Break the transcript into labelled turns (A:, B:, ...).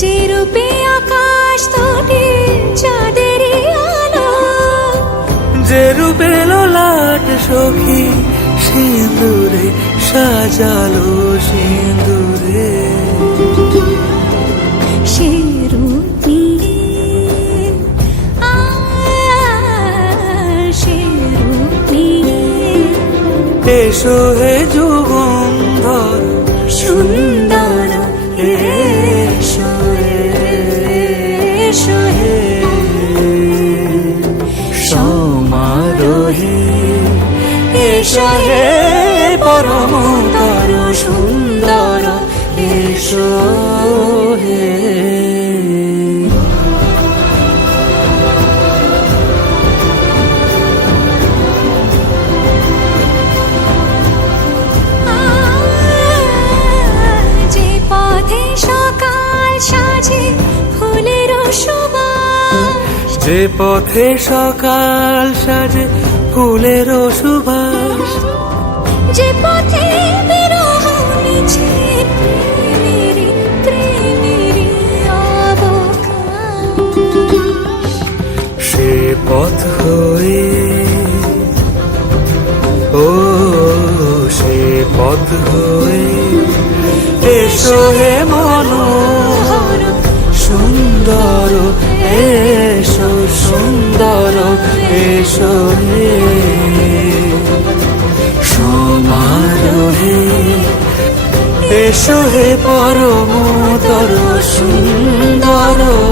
A: যে রূপে আকাশ তটে চাঁদের আলো।
B: যে রূপে লাট সখী সিঁদুরে সাজালো সিঁদুরে এসো হে যুগন্ধর
A: সুন্দর এসো হে
B: পরমতর সুন্দর এসো হে।
A: যে পথে সকাল সাজে ফুলের সুবাস।
B: যে পথে সে পথ হয়ে ও সে পথ হয়ে এসো হে মনোহর সুন্দর সুন্দর এসো হে। সমারোহে এসো হে পরমতর সুন্দর। এসো হে